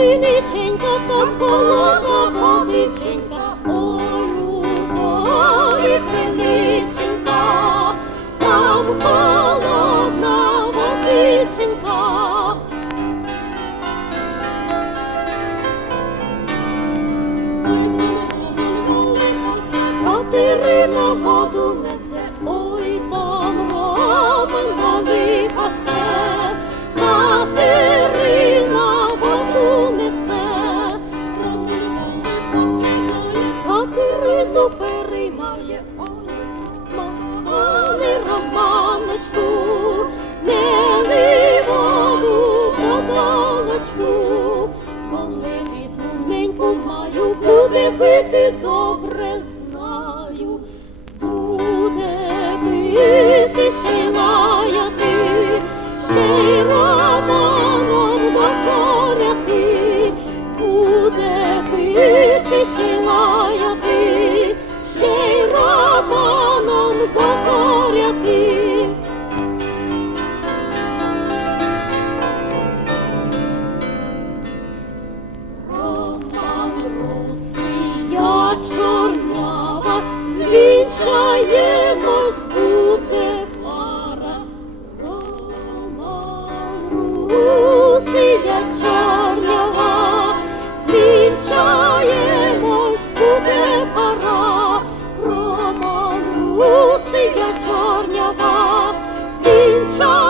Ой, диченька, там колода, водиченька, ой. Переймає, ой, мами Романочку, не ли воду коли рідну неньку маю, буде бити добре знаю, буде бити ще лаяти, ще й Русія чорнява, звінчаємось буде пора, Роман Русія чорнява, звінчаємось